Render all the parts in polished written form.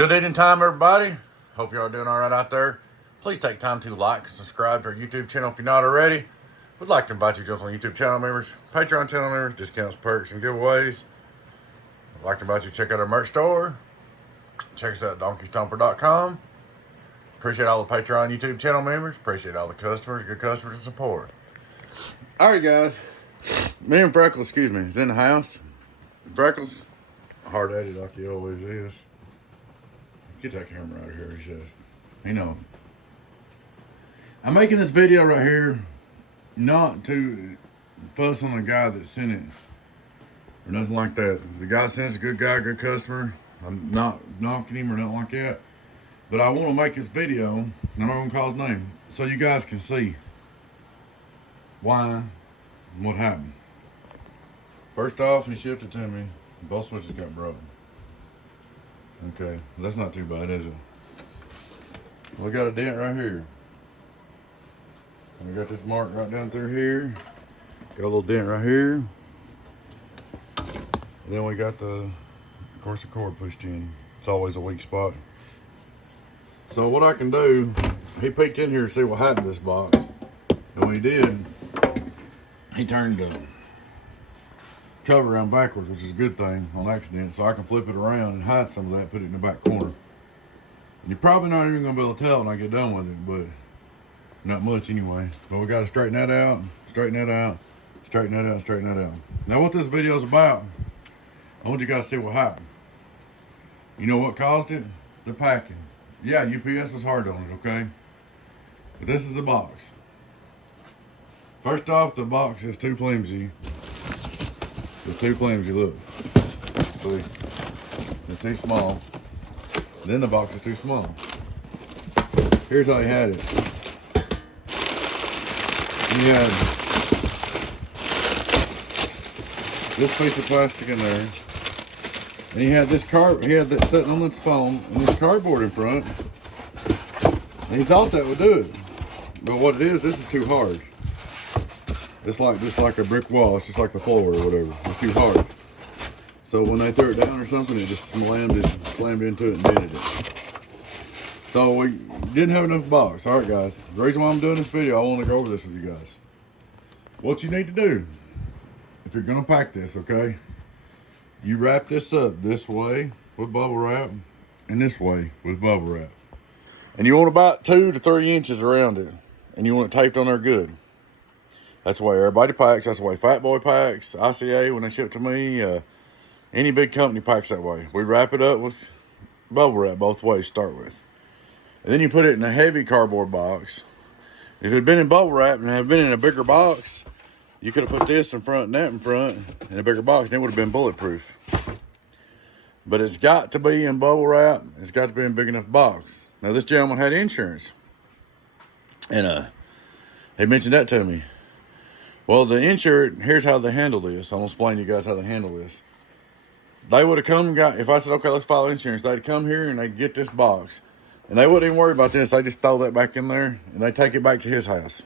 Good evening time, everybody. Hope y'all are doing all right out there. Please take time to like and subscribe to our YouTube channel if you're not already. We'd like to invite you to join on YouTube channel members, Patreon channel members, discounts, perks, and giveaways. I'd like to invite you to check out our merch store. Check us out at donkeystomper.com. Appreciate all the Patreon YouTube channel members. Appreciate all the customers, good customers, and support. All right, guys. Me and Freckles, is in the house. Freckles, hard at it like he always is. Get that camera out of here, he says. He knows. I'm making this video right here not to fuss on the guy that sent it or nothing like that. The guy sends a good guy, good customer. I'm not knocking him or nothing like that. But I want to make this video, and I'm not going to call his name, so you guys can see why and what happened. First off, he shipped it to me. Both switches got broken. Okay, well, that's not too bad, is it? We got a dent right here. We got this mark right down through here. Got a little dent right here. And then we got of course, the cord pushed in. It's always a weak spot. So what I can do, he peeked in here to see what happened to this box. And when he did, he turned the cover around backwards, which is a good thing on accident, so I can flip it around and hide some of that, put it in the back corner. And you're probably not even gonna be able to tell when I get done with it, but not much anyway. But we gotta straighten that out, straighten that out, straighten that out, straighten that out. Now what this video is about, I want you guys to see what happened. You know what caused it? The packing. Yeah, UPS was hard on it, okay? But this is the box. First off, the box is too flimsy. It's too flimsy, look. See? It's too small. Then the box is too small. Here's how he had it. He had this piece of plastic in there. And he had this he had that sitting on its foam and this cardboard in front. And he thought that would do it. But what it is, this is too hard. It's just like a brick wall. It's just like the floor or whatever. It's too hard. So when they threw it down or something, it just slammed into it and dented it. So we didn't have enough box. All right, guys. The reason why I'm doing this video, I want to go over this with you guys. What you need to do, if you're going to pack this, okay, you wrap this up this way with bubble wrap and this way with bubble wrap. And you want about 2 to 3 inches around it. And you want it taped on there good. That's the way everybody packs. That's the way Fat Boy packs. ICA, when they ship to me, any big company packs that way. We wrap it up with bubble wrap both ways to start with. And then you put it in a heavy cardboard box. If it had been in bubble wrap and had been in a bigger box, you could have put this in front and that in front in a bigger box, and it would have been bulletproof. But it's got to be in bubble wrap. It's got to be in a big enough box. Now, this gentleman had insurance. And he mentioned that to me. Well, the insured, here's how they handle this. I'm going to explain to you guys how they handle this. They would have come and got, if I said, okay, let's file insurance, they'd come here and they'd get this box. And they wouldn't even worry about this. They just throw that back in there and they take it back to his house.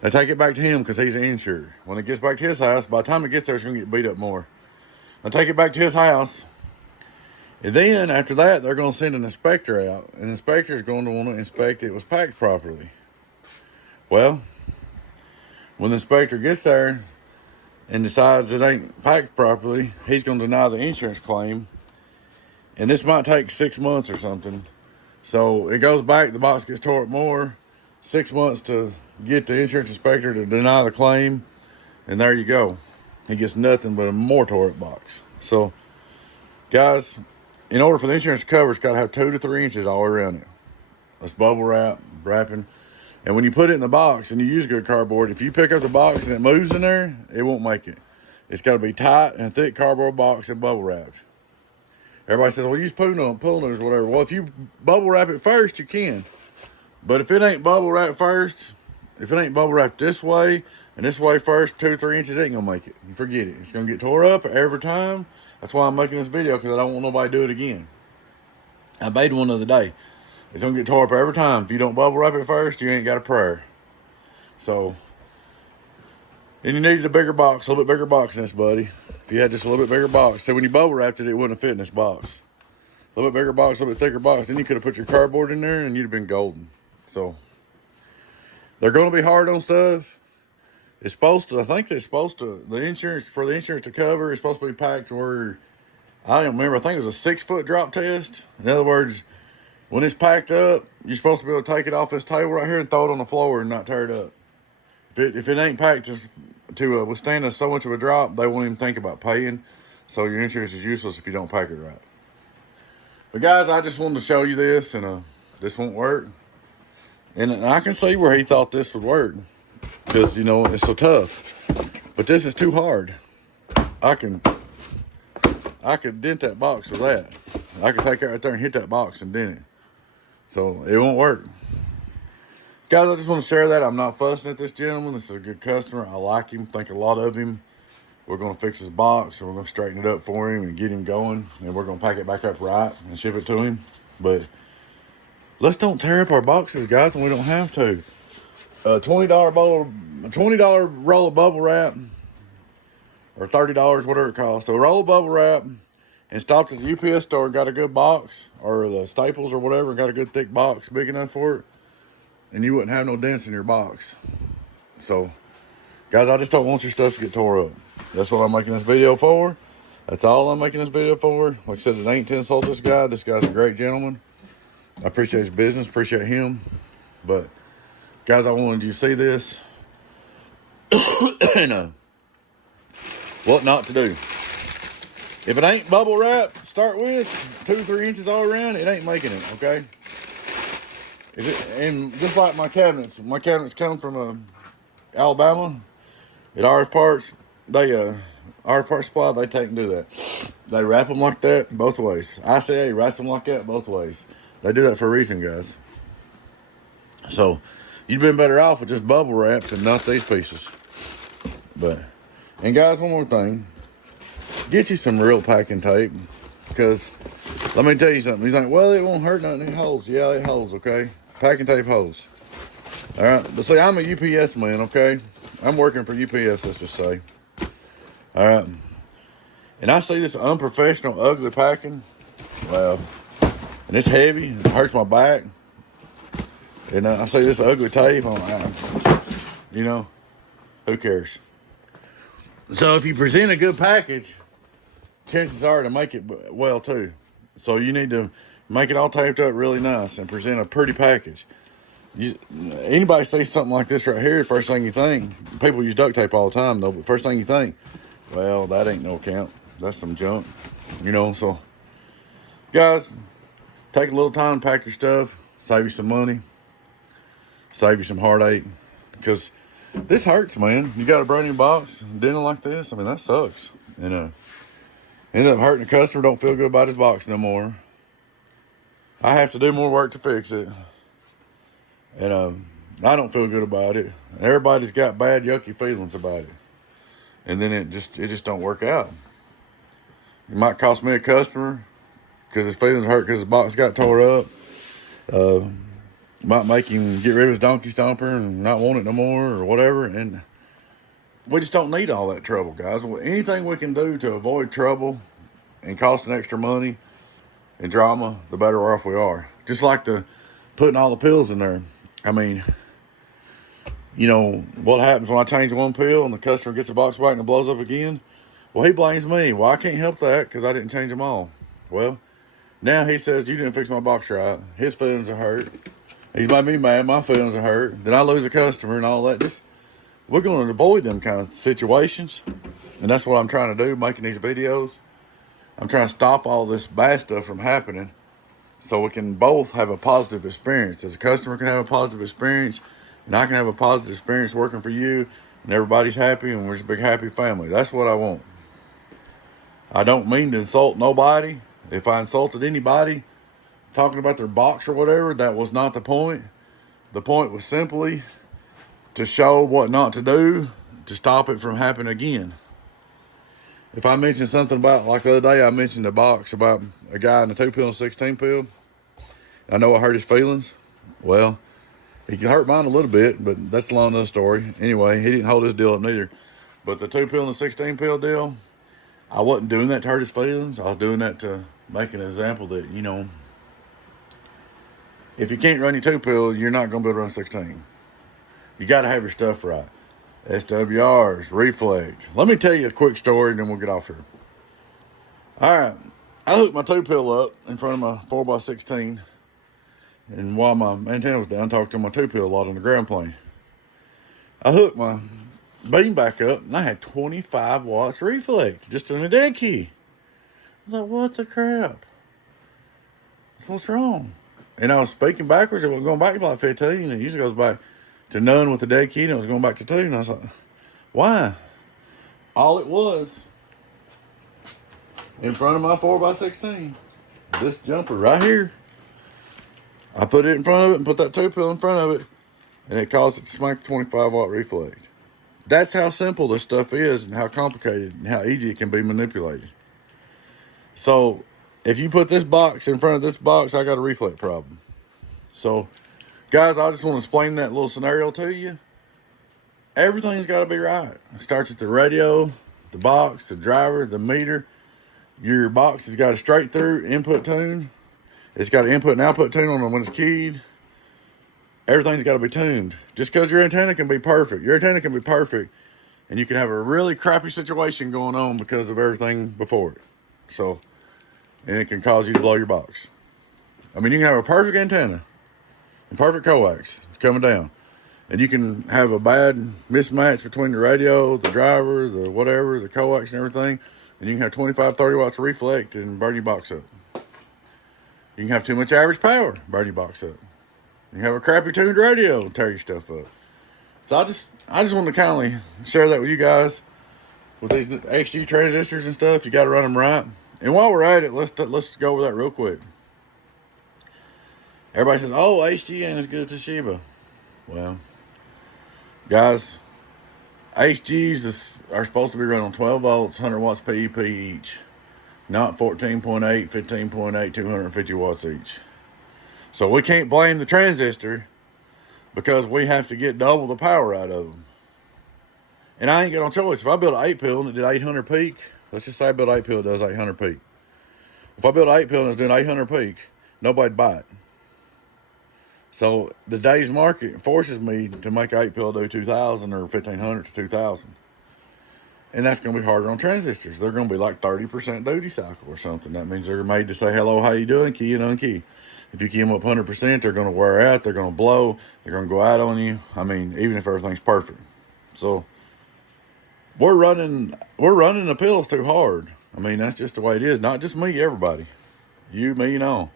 They take it back to him because he's insured. When it gets back to his house, by the time it gets there, it's going to get beat up more. They take it back to his house. And then, after that, they're going to send an inspector out. And the inspector is going to want to inspect it was packed properly. Well, when the inspector gets there and decides it ain't packed properly, he's going to deny the insurance claim. And this might take 6 months or something. So it goes back, the box gets tore up more. 6 months to get the insurance inspector to deny the claim. And there you go. He gets nothing but a more tore up box. So, guys, in order for the insurance to cover, it's got to have 2 to 3 inches all around it. That's bubble wrapping. And when you put it in the box and you use good cardboard, if you pick up the box and it moves in there, it won't make it. It's got to be tight and thick cardboard box and bubble wrapped. Everybody says, well, use pull notes or whatever. Well, if you bubble wrap it first, you can. But if it ain't bubble wrapped first, if it ain't bubble wrapped this way and this way first, 2 to 3 inches, it ain't going to make it. You forget it. It's going to get tore up every time. That's why I'm making this video, because I don't want nobody to do it again. I made one the other day. It's going to get tore up every time. If you don't bubble wrap it first, you ain't got a prayer. So, and you needed a bigger box, a little bit bigger box than this, buddy. If you had just a little bit bigger box. So when you bubble wrapped it, it wouldn't have fit in this box. A little bit bigger box, a little bit thicker box. Then you could have put your cardboard in there and you'd have been golden. So they're going to be hard on stuff. It's supposed to, I think they're supposed to, the insurance to cover, it's supposed to be packed where, I don't remember, I think it was a 6-foot drop test. In other words, when it's packed up, you're supposed to be able to take it off this table right here and throw it on the floor and not tear it up. If it ain't packed to withstand so much of a drop, they won't even think about paying. So your insurance is useless if you don't pack it right. But guys, I just wanted to show you this, and this won't work. And I can see where he thought this would work, because, you know, it's so tough. But this is too hard. I could dent that box with that. I could take it right there and hit that box and dent it. So it won't work. Guys, I just want to share that. I'm not fussing at this gentleman. This is a good customer. I like him, think a lot of him. We're going to fix his box, and we're going to straighten it up for him and get him going. And we're going to pack it back up right and ship it to him. But let's don't tear up our boxes, guys, when we don't have to. A $20 roll of bubble wrap, or $30, whatever it costs. So a roll of bubble wrap, and stopped at the UPS store and got a good box, or the Staples or whatever, and got a good thick box big enough for it, and you wouldn't have no dents in your box. So, guys, I just don't want your stuff to get tore up. That's what I'm making this video for. That's all I'm making this video for. Like I said, it ain't to insult this guy. This guy's a great gentleman. I appreciate his business, appreciate him. But, guys, I wanted you to see this. And what not to do. If it ain't bubble wrap, start with 2-3 inches all around, it ain't making it, okay? And just like my cabinets come from Alabama. At RF Parts, RF Parts Supply, they take and do that. They wrap them like that both ways. ICA wraps them like that both ways. They do that for a reason, guys. So, you'd been better off with just bubble wraps and not these pieces. And guys, one more thing. Get you some real packing tape, because let me tell you something. You think, well, it won't hurt nothing. It holds. Yeah, it holds, okay? Packing tape holds. All right, but see, I'm a UPS man, okay? I'm working for UPS, let's just say. All right, and I see this unprofessional, ugly packing. Well, and it's heavy. It hurts my back. And I see this ugly tape on, you know, who cares? So if you present a good package, chances are to make it well too. So you need to make it all taped up really nice and present a pretty package. Anybody sees something like this right here, first thing you think, people use duct tape all the time though, but first thing you think, well, that ain't no account. That's some junk, you know. So guys, take a little time to pack your stuff, save you some money, save you some heartache, because this hurts, man. You got a brand new box, dental like this, I mean, that sucks. And ends up hurting the customer, don't feel good about his box no more. I have to do more work to fix it. And I don't feel good about it. Everybody's got bad, yucky feelings about it. And then it just don't work out. It might cost me a customer because his feelings hurt because his box got tore up. Might make him get rid of his donkey stomper and not want it no more or whatever. And we just don't need all that trouble, guys. Anything we can do to avoid trouble and costing extra money and drama, the better off we are. Just like putting all the pills in there. I mean, you know, what happens when I change one pill and the customer gets a box back and it blows up again? Well, he blames me. Well, I can't help that because I didn't change them all. Well, now he says, you didn't fix my box right. His feelings are hurt. He's made me mad. My feelings are hurt. Then I lose a customer and all that. We're going to avoid them kind of situations. And that's what I'm trying to do, making these videos. I'm trying to stop all this bad stuff from happening so we can both have a positive experience. As a customer can have a positive experience, and I can have a positive experience working for you, and everybody's happy, and we're just a big happy family. That's what I want. I don't mean to insult nobody. If I insulted anybody talking about their box or whatever, that was not the point. The point was simply to show what not to do to stop it from happening again. If I mentioned something about, like the other day, I mentioned a box about a guy in a 2-pill and 16-pill. I know I hurt his feelings. Well, he can hurt mine a little bit, but that's a long enough story. Anyway, he didn't hold his deal up neither. But the 2-pill and the 16-pill deal, I wasn't doing that to hurt his feelings. I was doing that to make an example that, you know, if you can't run your 2-pill, you're not going to be able to run 16. You got to have your stuff right. SWRs, reflect. Let me tell you a quick story and then we'll get off here. All right. I hooked my 2-pill up in front of my 4x16. And while my antenna was down, talked to my 2-pill a lot on the ground plane. I hooked my beam back up and I had 25 watts reflect just in the dead key. I was like, what the crap? What's wrong? And I was speaking backwards. It was going back to like 15. And it usually goes back to none with the dead key. And it was going back to 2. And I was like, why? All it was, in front of my 4x16, this jumper right here, I put it in front of it and put that 2-pill in front of it. And it caused it to smack 25 watt reflect. That's how simple this stuff is and how complicated and how easy it can be manipulated. So if you put this box in front of this box, I got a reflect problem. So guys, I just want to explain that little scenario to you. Everything's got to be right. It starts at the radio, the box, the driver, the meter. Your box has got a straight through input tune. It's got an input and output tune on it when it's keyed. Everything's got to be tuned. Just because your antenna can be perfect. Your antenna can be perfect, and you can have a really crappy situation going on because of everything before it. So, and it can cause you to blow your box. I mean, you can have a perfect antenna and perfect coax coming down, and you can have a bad mismatch between the radio, the driver, the whatever, the coax and everything, and you can have 25, 30 watts of reflect and burn your box up. You can have too much average power, burn your box up. You can have a crappy tuned radio, tear your stuff up. So I just want to kindly share that with you guys. With these HG transistors and stuff, you got to run them right. And while we're at it, let's go over that real quick. Everybody says, oh, HG ain't as good as Toshiba. Well, guys, HGs are supposed to be running on 12 volts, 100 watts PEP each. Not 14.8, 15.8, 250 watts each. So we can't blame the transistor because we have to get double the power out of them. And I ain't got no choice. If I build an 8-pill and it did 800 peak, let's just say I build an 8-pill, it does 800 peak. If I build an 8-pill and it's doing 800 peak, nobody'd buy it. So the day's market forces me to make an 8-pill do 2,000 or 1,500 to 2,000. And that's going to be harder on transistors. They're going to be like 30% duty cycle or something. That means they're made to say, hello, how you doing, key and unkey. If you key them up 100%, they're going to wear out, they're going to blow, they're going to go out on you. I mean, even if everything's perfect. So we're running the pills too hard. I mean, that's just the way it is. Not just me, everybody. You, me, and all.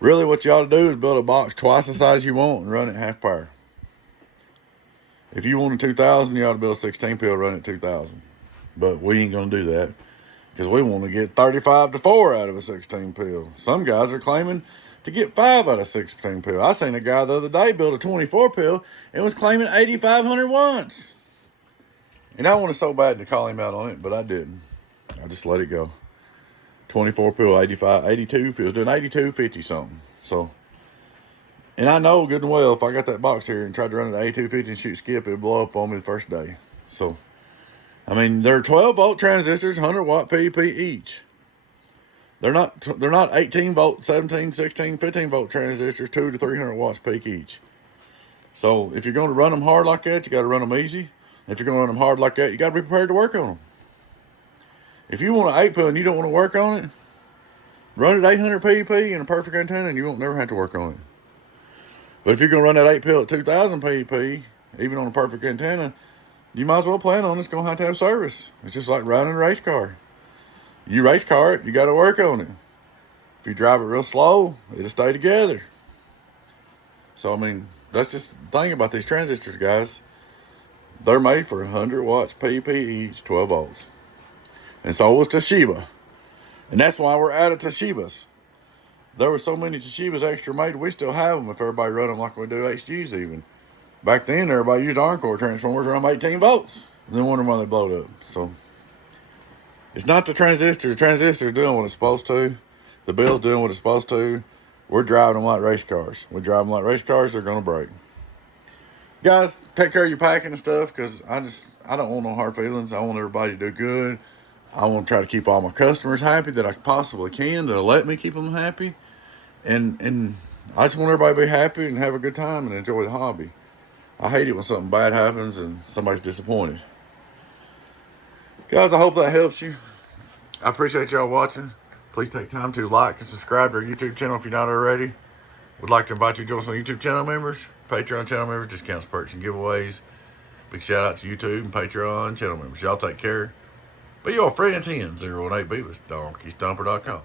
Really, what you ought to do is build a box twice the size you want and run it half power. If you want a 2,000, you ought to build a 16-pill, run it 2,000. But we ain't going to do that because we want to get 35 to 4 out of a 16-pill. Some guys are claiming to get 5 out of 16-pill. I seen a guy the other day build a 24-pill and was claiming 8,500 watts. And I wanted so bad to call him out on it, but I didn't. I just let it go. 24-pill, 82, feels doing 82, 50 something. So, and I know good and well if I got that box here and tried to run it at 8250 and shoot skip, it'd blow up on me the first day. So, I mean, they're 12-volt transistors, 100-watt PEP each. They're not 18-volt, 17, 16, 15-volt transistors, 200 to 300 watts peak each. So, if you're going to run them hard like that, you got to run them easy. If you're going to run them hard like that, you got to be prepared to work on them. If you want an 8-pill and you don't want to work on it, run it 800 PEP in a perfect antenna and you won't never have to work on it. But if you're going to run that 8-pill at 2,000 PEP, even on a perfect antenna, you might as well plan on it's going to have service. It's just like riding a race car. You race car it, you got to work on it. If you drive it real slow, it'll stay together. So, I mean, that's just the thing about these transistors, guys. They're made for 100 watts PEP each, 12 volts. And so was Toshiba. And that's why we're out of Toshibas. There were so many Toshibas extra made, we still have them if everybody run them like we do HGs even. Back then, everybody used Encore transformers around 18 volts. And then wondering why they blowed up. So, it's not the transistor. The transistor's doing what it's supposed to. The bill's doing what it's supposed to. We're driving them like race cars. We drive them like race cars, they're going to break. Guys, take care of your packing and stuff because I don't want no hard feelings. I want everybody to do good. I want to try to keep all my customers happy that I possibly can, that'll let me keep them happy. And I just want everybody to be happy and have a good time and enjoy the hobby. I hate it when something bad happens and somebody's disappointed. Guys, I hope that helps you. I appreciate y'all watching. Please take time to like and subscribe to our YouTube channel if you're not already. Would like to invite you to join us on YouTube channel members, Patreon channel members, discounts, perks, and giveaways. Big shout out to YouTube and Patreon channel members. Y'all take care. Be your friend 10 018 Beavis, DonkeyStomper.com.